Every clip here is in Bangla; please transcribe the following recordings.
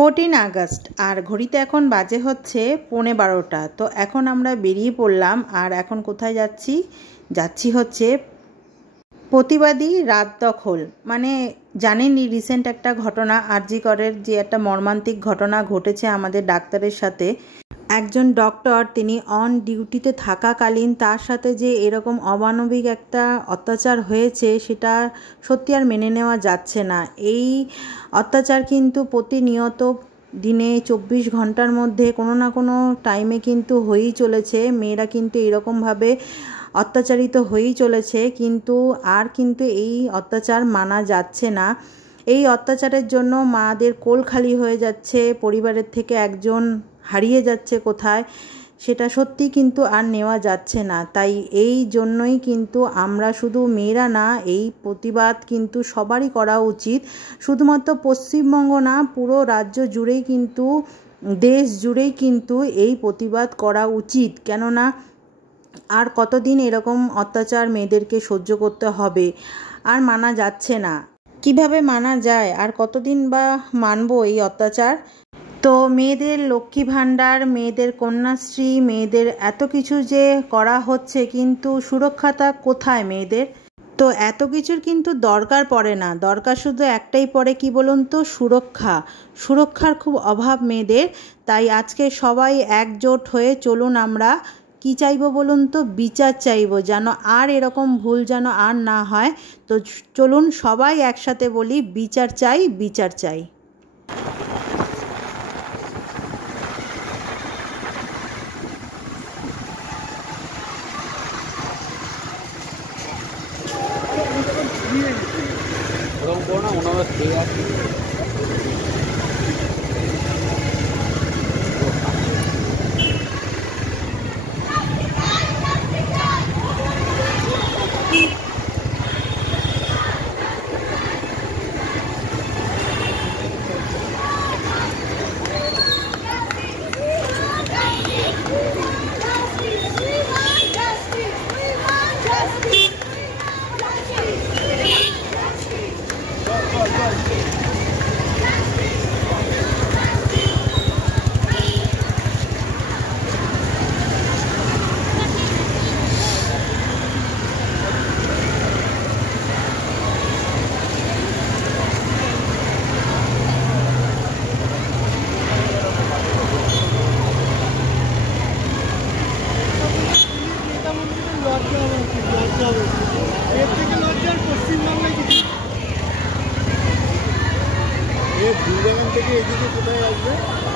14 আগস্ট আর ঘড়িতে এখন বাজে হচ্ছে 11:15। তো এখন আমরা বেরিয়ে পড়লাম। আর এখন কোথায় যাচ্ছি হচ্ছে প্রতিবাদী রাত দখল। মানে জানেনই রিসেন্ট একটা ঘটনা, আরজি করের যে একটা মর্মান্তিক ঘটনা ঘটেছে আমাদের ডাক্তারের সাথে। একজন ডক্টর তিনি অন ডিউটিতে থাকাকালীন তার সাথে যে এরকম অমানবিক একটা অত্যাচার হয়েছে সেটা সত্যি আর মেনে নেওয়া যাচ্ছে না। এই অত্যাচার কিন্তু প্রতিনিয়ত দিনে 24 ঘন্টার মধ্যে কোনো না কোনো টাইমে কিন্তু হয়েই চলেছে। মেয়েরা কিন্তু এরকমভাবে অত্যাচারিত হয়েই চলেছে, কিন্তু এই অত্যাচার মানা যাচ্ছে না। এই অত্যাচারের জন্য মাদের কোল খালি হয়ে যাচ্ছে, পরিবারের থেকে একজন হারিয়ে যাচ্ছে কোথায়, সেটা সত্যি কিন্তু আর নেওয়া যাচ্ছে না। তাই এই জন্যই কিন্তু আমরা শুধু মেয়েরা না, এই প্রতিবাদ কিন্তু সবারই করা উচিত। শুধুমাত্র পশ্চিমবঙ্গ না, পুরো রাজ্য জুড়েই কিন্তু, দেশ জুড়েই কিন্তু এই প্রতিবাদ করা উচিত। কেননা আর কতদিন এরকম অত্যাচার মেয়েদেরকে সহ্য করতে হবে? আর মানা যাচ্ছে না। কিভাবে মানা যায়? আর কতদিন বা মানবো এই অত্যাচার? তো মেয়েদের লক্ষ্মী ভাণ্ডার, মেয়েদের কন্যাশ্রী, মেয়েদের এত কিছু যে করা হচ্ছে, কিন্তু সুরক্ষাটা কোথায় মেয়েদের? তো এত কিছুর কিন্তু দরকার পড়ে না, দরকার শুধু একটাই পড়ে, কি বলুন তো, সুরক্ষার খুব অভাব মেয়েদের। তাই আজকে সবাই একজোট হয়ে চলুন, আমরা কি চাইবো বলুন তো, বিচার চাইবো, যেন আর এরকম ভুল যেন আর না হয়। তো চলুন সবাই একসাথে বলি, বিচার চাই, বিচার চাই।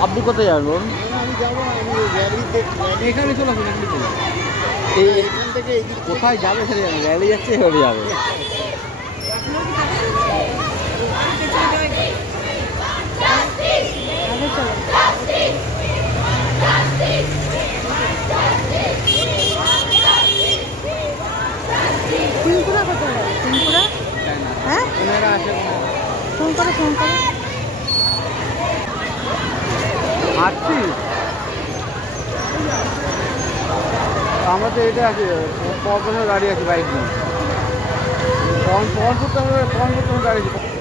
আব্বু কোথায় যাবেন? আমি যাবো, আমি র্যালিতে এখানে চলে আসুন। এখান থেকে কোথায় যাবে সেটা জানেন? র্যালি যাচ্ছে, এভাবে যাবে। আসছি আমরা তো এটা আছি, পরপর গাড়ি আছে, বাইক নিয়ে পরপর গাড়ি আছে।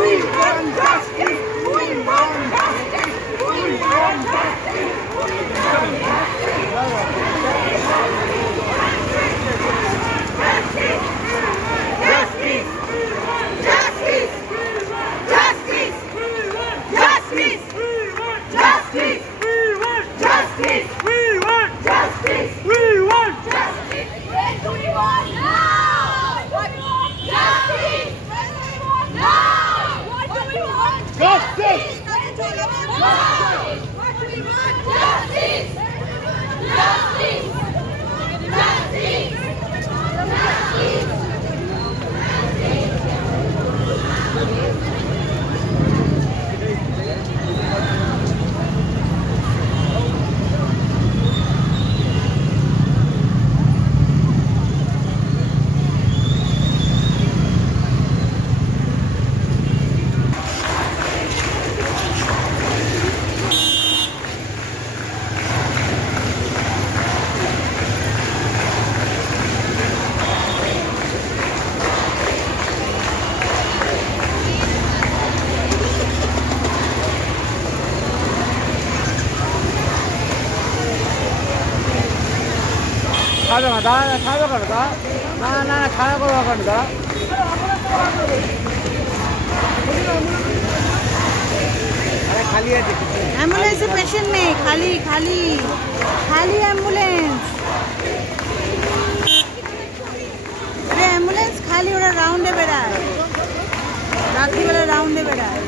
We want ছাড়বে না দাদা, ছাড়বে কেন দাদা? না না না, ছাড়া করবো কেন দাদা? আরে খালি আছে, অ্যাম্বুলেন্সে পেশেন্ট নেই, খালি খালি খালি অ্যাম্বুলেন্স। আরে অ্যাম্বুলেন্স খালি, ওরা রাউন্ডে বেড়ায়, রাত্রিবেলা রাউন্ডে বেড়ায়।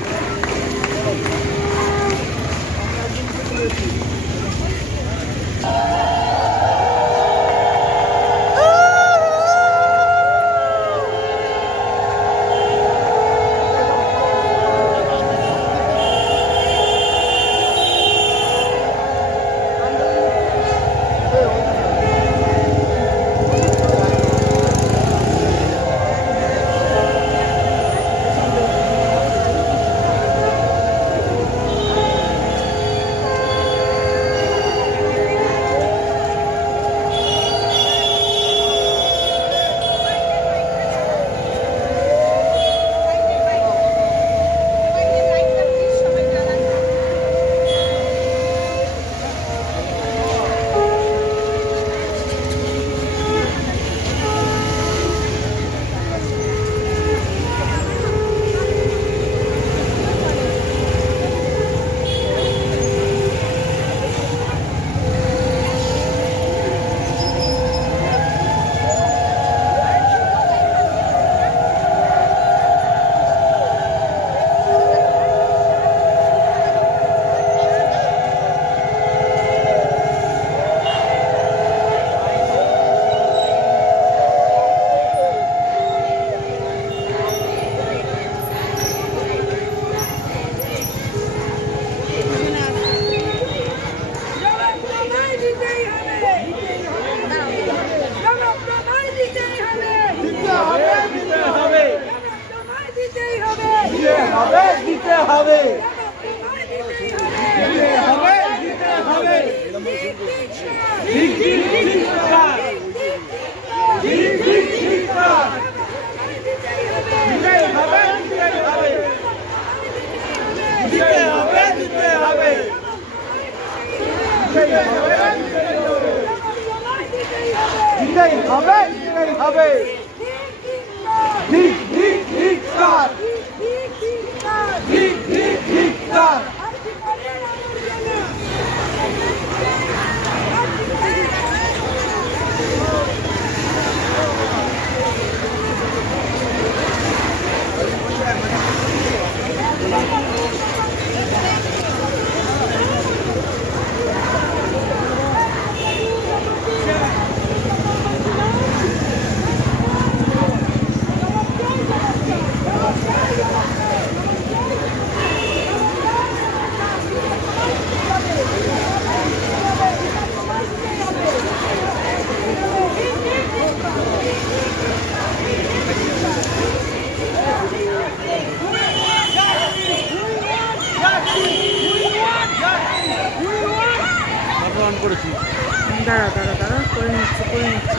দাঁড়া দাঁড়া দাঁড়া, করে নিচ্ছি করে নিচ্ছি।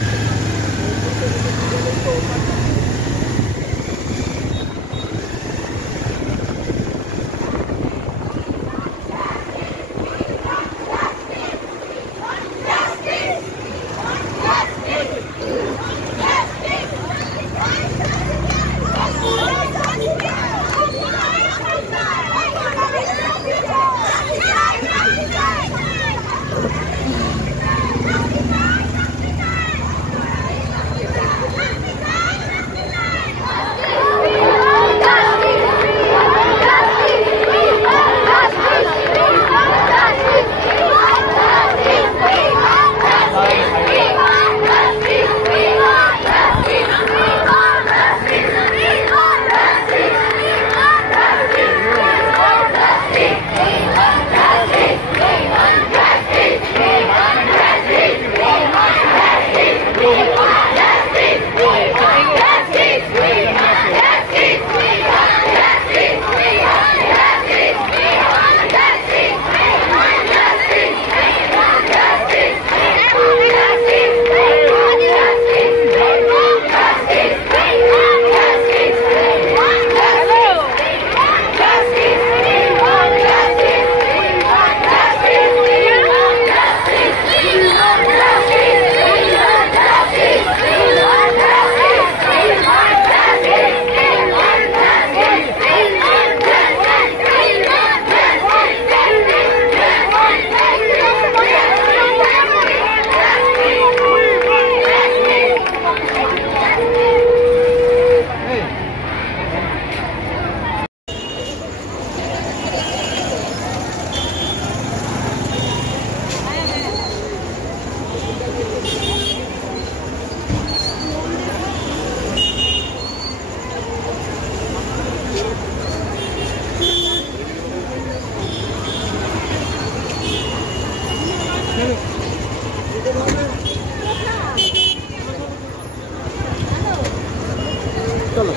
চলো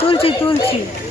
তুলছি তুলছি